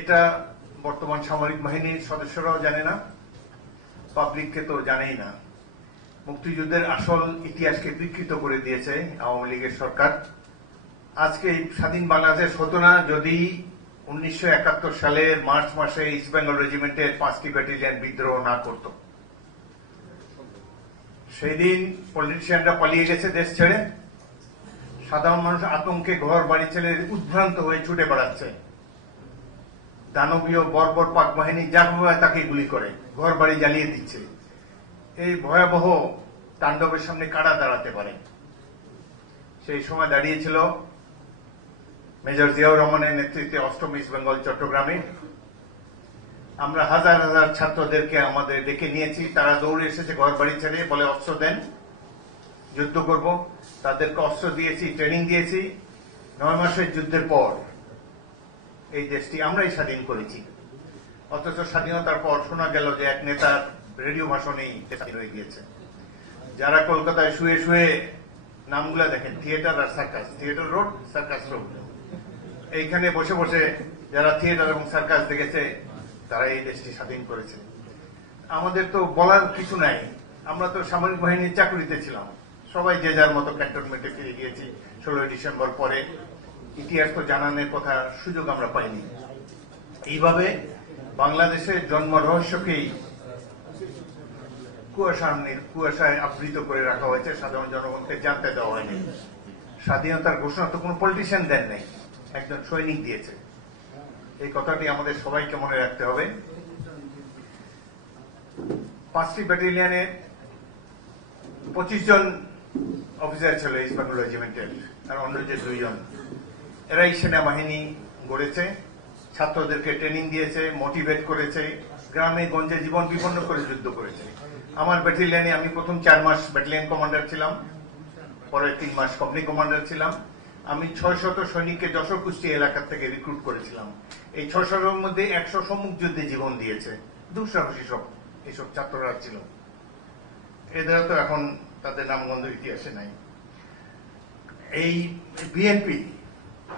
এটা বর্তমান সামরিক বাহিনীর সদস্যরাও জানে না, পাবলিককে তো জানেই না। মুক্তিযুদ্ধের আসল ইতিহাসকে বিকৃত করে দিয়েছে আওয়ামী লীগের সরকার। আজকে স্বাধীন বাংলাদেশ হতো না যদি 1971 সালের মার্চ মাসে ইস্ট বেঙ্গল রেজিমেন্টের 5টি ব্যাটালিয়ন বিদ্রোহ না করত। সেই দিন পলিটিশিয়ানরা পালিয়ে গেছে দেশ ছেড়ে, সাধারণ মানুষ আতঙ্কে ঘর বাড়ি ছেড়ে উদ্ভ্রান্ত হয়ে ছুটে বেড়াচ্ছে। দানবীয় বর্বর পাক বাহিনী যাভাবে তাকে গুলি করে, ঘর বাড়ি জ্বালিয়ে দিচ্ছে। এই ভয়াবহ তাণ্ডবের সামনে কারা দাঁড়াতে পারে? সেই সময় দাঁড়িয়েছিল মেজর জিয়াউর রহমানের নেতৃত্বে 8ম ইস্ট বেঙ্গল চট্টগ্রামে। আমরা হাজার হাজার ছাত্রদেরকে আমাদের ডেকে নিয়েছি, তারা দৌড়ে এসেছে ঘর বাড়ি ছেড়ে, বলে অস্ত্র দেন, যুদ্ধ করব। তাদেরকে অস্ত্র দিয়েছি, ট্রেনিং দিয়েছি। 9 মাসের যুদ্ধের পর এই দেশটি আমরাই স্বাধীন করেছি। অথচ স্বাধীনতার পর শোনা গেল যে এক নেতার রেডিও ভাষণেই স্বাধীন হয়ে গিয়েছে। যারা কলকাতায় শুয়ে শুয়ে নামগুলা দেখেন, থিয়েটার আর circus, theatre road, circus road, এইখানে বসে বসে যারা থিয়েটার এবং সার্কাস দেখেছে তারা এই দেশটি স্বাধীন করেছে। আমাদের তো বলার কিছু নাই, আমরা তো সামরিক বাহিনীর চাকরিতে ছিলাম, সবাই যে যার মতো ক্যান্টনমেন্টে ফিরে গিয়েছি 16 ডিসেম্বর পরে। ইতিহাস তো জানানোর কথা সুযোগ আমরা পাইনি। এইভাবে বাংলাদেশের জন্ম রহস্যকেই কুয়াশায় আবৃত করে রাখা হয়েছে, সাধারণ জনগণকে জানতে দেওয়া হয়নি। স্বাধীনতার ঘোষণা তো কোনো পলিটিশিয়ান দেন নাই, একজন সৈনিক দিয়েছে। এই কথাটি আমাদের সবাইকে মনে রাখতে হবে। 5টি ব্যাটালিয়নে 25 জন অফিসার ছিল ইস্ট বেঙ্গল রেজিমেন্টের, আর অন্য যে 2 জন, এরাই সেনাবাহিনী গড়েছে, ছাত্রদেরকে ট্রেনিং দিয়েছে, মোটিভেট করেছে, গ্রামে গঞ্জে জীবন বিপন্ন করে যুদ্ধ করেছে। আমার ব্যাটালিয়নে আমি প্রথম 4 মাস ব্যাটালিয়ন কমান্ডার ছিলাম, পরে 3 মাস কোম্পানি কমান্ডার ছিলাম। আমি 600 সৈনিককে যশোর কুষ্টি এলাকা থেকে রিক্রুট করেছিলাম। এই 600-এর মধ্যে 100 সম্মুখ যুদ্ধে জীবন দিয়েছে। দুঃসাহসী সব এইসব ছাত্ররা ছিল। এদের তো এখন তাদের নামগন্ধ ইতিহাসে নাই। এই বিএনপি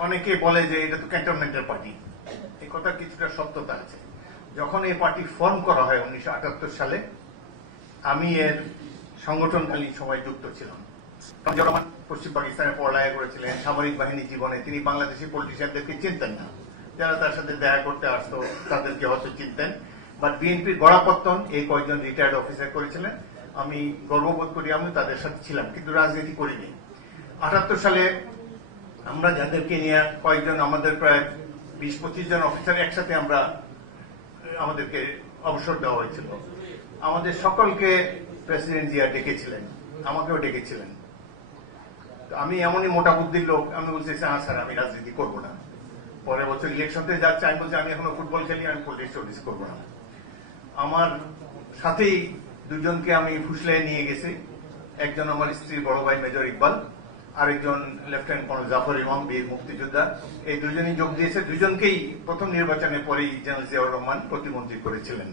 অনেকে বলে যে এটা তো ক্যান্টনমেন্টের পার্টি, এই কথার কিছুটা সত্যতা আছে। যখন এই পার্টি ফর্ম করা হয় 1978 সালে, আমি এর সংগঠনকালীন সময় যুক্ত ছিলাম। রহমান পশ্চিম পাকিস্তানে পড়ালেখা করেছিলেন, সামরিক বাহিনী জীবনে তিনি বাংলাদেশি পলিটিশিয়ানদেরকে চিনতেন না। যারা তার সাথে দেখা করতে আসতো তাদেরকে হয়তো চিনতেন, বাট বিএনপির গড়াপত্তন এই কয়েকজন রিটায়ার্ড অফিসার করেছিলেন। আমি গর্ববোধ করি আমি তাদের সাথে ছিলাম, কিন্তু রাজনীতি করিনি। 78 সালে আমরা যাদেরকে নিয়ে কয়েকজন, আমাদের প্রায় 20-25 জন অফিসার একসাথে আমাদেরকে অবসর দেওয়া হয়েছিল। আমাদের সকলকে প্রেসিডেন্ট জিয়া ডেকেছিলেন, আমাকেও ডেকেছিলেন। আমি এমনই মোটা বুদ্ধির লোক, আমি বলছি স্যার আমি রাজনীতি করবো না। পরের বছর ইলেকশনতে যাচ্ছে, আমি বলছি আমি এখনো ফুটবল খেলি, আমি পলিটিক্স স্টাডিজ করবো না। আমার সাথেই 2 জনকে আমি ফুসলায় নিয়ে গেছি। একজন আমার স্ত্রীর বড় ভাই মেজর ইকবাল, আরেকজন লেফটেন্যান্ট কর্নেল জাফর ইমাম, বীর মুক্তিযোদ্ধা। এই 2 জনই যোগ দিয়েছে। 2 জনকেই প্রথম নির্বাচনের পরেই জেনারেল জিয়াউর রহমান প্রতিমন্ত্রী করেছিলেন।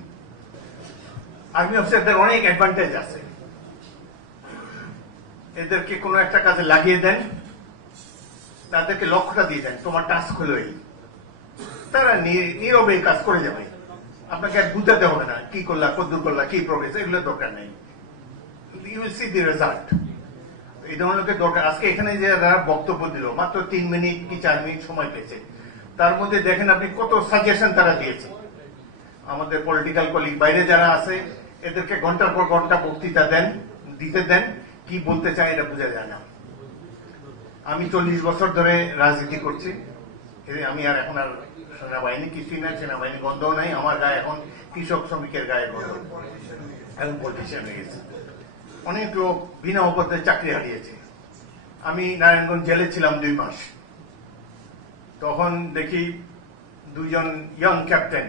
আর্মি অফিসারদের অনেক অ্যাডভান্টেজ আছে। এদেরকে কোনো একটা কাজে লাগিয়ে দেন, তাদেরকে লক্ষ্যটা দিয়ে দেন, তোমার টাস্ক হলো এই, তারা নীরবে কাজ করে যাবে। আপনাকে আর বুঝাতে হবে না কি করলা, কদ্দুর করলা, কি প্রোগ্রেস, এগুলো দরকার নেই। You will see the result. এই ধরনের লোকের দরকার। আজকে এখানে যে যারা বক্তব্য দিল, মাত্র 3 মিনিট কি 4 মিনিট সময় পেয়েছে, তার মধ্যে দেখেন আপনি কত সাজেশন তারা দিয়েছে। আমাদের পলিটিক্যাল কলিগ বাইরে যারা আছে, এদেরকে ঘন্টার পর ঘন্টা বক্তৃতা দিতে দেন, কি বলতে চায় এটা বোঝা যায় না। আমি 40 বছর ধরে রাজনীতি করছি। আমি আর এখন আর সেনাবাহিনী কিছুই না, সেনাবাহিনী গন্ধও নাই আমার গায়ে। এখন কৃষক শ্রমিকের গায়ে গন্ধ, এখন পলিটিশিয়ান হয়ে গেছে। অনেক লোক বিনা অপরাধে চাকরি হারিয়েছে। আমি নারায়ণগঞ্জ জেলে ছিলাম 2 মাস। তখন দেখি 2 জন ইয়ং ক্যাপ্টেন,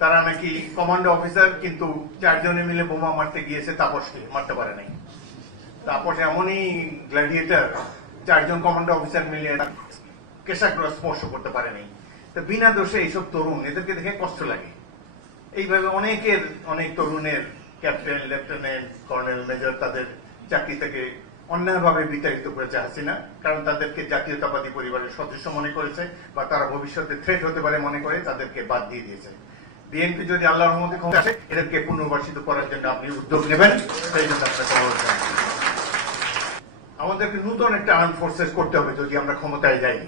তারা নাকি কমান্ডো অফিসার, কিন্তু 4 জনে মিলে বোমা মারতে গিয়েছে, তাপসকে মারতে পারে নাই। তাপস এমনই গ্ল্যাডিয়েটার, 4 জন কমান্ডো অফিসার মিলে কেশাগ্রহ স্পর্শ করতে পারে নাই। তো বিনা দোষে এইসব তরুণ, এদেরকে দেখে কষ্ট লাগে। এইভাবে অনেক তরুণের ক্যাপ্টেন, লেফটেন্যান্ট, কর্নেল, মেজর তাদের চাকরি থেকে অন্যায়ভাবে বিতাড়িত করেছে হাসিনা, কারণ তাদেরকে জাতীয়তাবাদী পরিবারের সদস্য মনে করেছে বা তারা ভবিষ্যতে থ্রেট হতে পারে মনে করে তাদেরকে বাদ দিয়ে দিয়েছে। বিএনপি যদি আল্লাহর রহমতে ক্ষমতা আসে এদেরকে পুনর্বাসিত করার জন্য আপনি উদ্যোগ নেবেন, সেই জন্য আপনাকে অনুরোধ জানাই। আমাদেরকে নতুন একটা আর্ম ফোর্সেস করতে হবে যদি আমরা ক্ষমতায় যাই।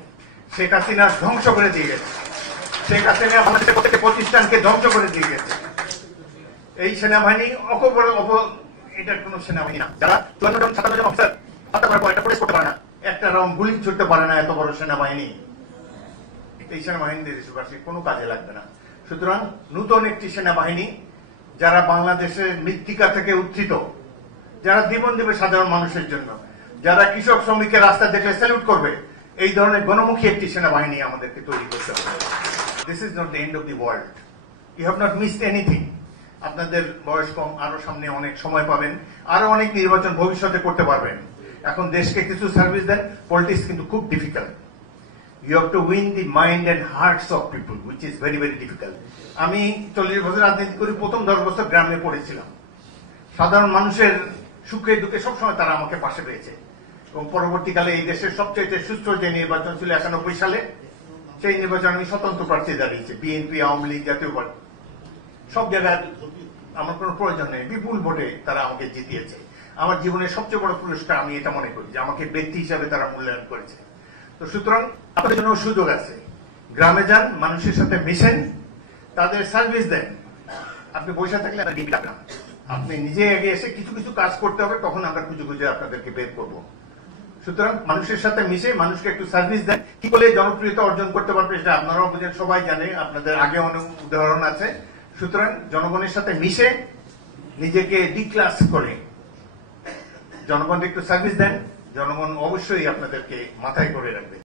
শেখ হাসিনা ধ্বংস করে দিয়ে গেছে, শেখ হাসিনা আমাদের প্রত্যেকটা প্রতিষ্ঠানকে ধ্বংস করে দিয়ে গেছে। এই সেনাবাহিনী এটার কোন সেনাবাহিনী না, যারা 54 জন 57 জন অফিসার হত্যা করার পর একটা প্রোটেস্ট করতে পারে না, একটা রাউন্ড গুলি ছুটতে পারে না, এত বড় সেনাবাহিনী। এই সেনাবাহিনী দেশবাসীর কোনো কাজে লাগবে না। সুতরাং নতুন একটি সেনাবাহিনী যারা বাংলাদেশের মৃত্তিকা থেকে উত্থিত, যারা জীবন দেবে সাধারণ মানুষের জন্য, যারা কৃষক শ্রমিকের রাস্তা দেখলে স্যালুট করবে, এই ধরনের গণমুখী একটি সেনাবাহিনী আমাদেরকে তৈরি করতে হবে। This is not the end of the world, you have not missed anything. আপনাদের বয়স কম, আরো সামনে অনেক সময় পাবেন, আরো অনেক নির্বাচন ভবিষ্যতে করতে পারবেন। এখন দেশকে কিছু সার্ভিস দেন। পলিটিক্স কিন্তু খুব difficult. You have to win the mind and hearts of people, which is very very difficult. আমি 40 বছর রাজনীতি করি, প্রথম 10 বছর গ্রামে পড়েছিলাম। সাধারণ মানুষের সুখে দুঃখে সবসময় তারা আমাকে পাশে পেয়েছে, এবং পরবর্তীকালে এই দেশের সবচেয়ে সুষ্ঠু যে নির্বাচন ছিল 91 সালে, সেই নির্বাচনে আমি স্বতন্ত্র প্রার্থী দাঁড়িয়েছি। বিএনপি, আওয়ামী লীগ, জাতীয় পার্টি সব জায়গায় আমার কোনো প্রয়োজন নেই, বিপুল ভোটে তারা আমাকে জিতিয়েছে। আমার জীবনের সবচেয়ে বড় পুরস্কার আমি এটা মনে করি যে আমাকে ব্যক্তি হিসাবে তারা মূল্যায়ন করেছে। তো সুতরাং আপনাদের জন্য সুযোগ আছে, গ্রামে যান, মানুষের সাথে মিশেন, তাদের সার্ভিস দেন। আপনি বসে থাকলে ডিপি লাগবে না, আপনি নিজে এগিয়ে এসে কিছু কিছু কাজ করতে হবে, তখন আমরা খুঁজে খুঁজে আপনাদেরকে বের করবো। সুতরাং মানুষের সাথে মিশে মানুষকে একটু সার্ভিস দেন। কি বলে জনপ্রিয়তা অর্জন করতে পারবে সেটা আপনারাও বুঝেন, সবাই জানে, আপনাদের আগে অনেক উদাহরণ আছে। সুতরাং জনগণের সাথে মিশে নিজেকে ডিক্লাস করে জনগণকে একটু সার্ভিস দেন, জনগণ অবশ্যই আপনাদেরকে মাথায় করে রাখবে।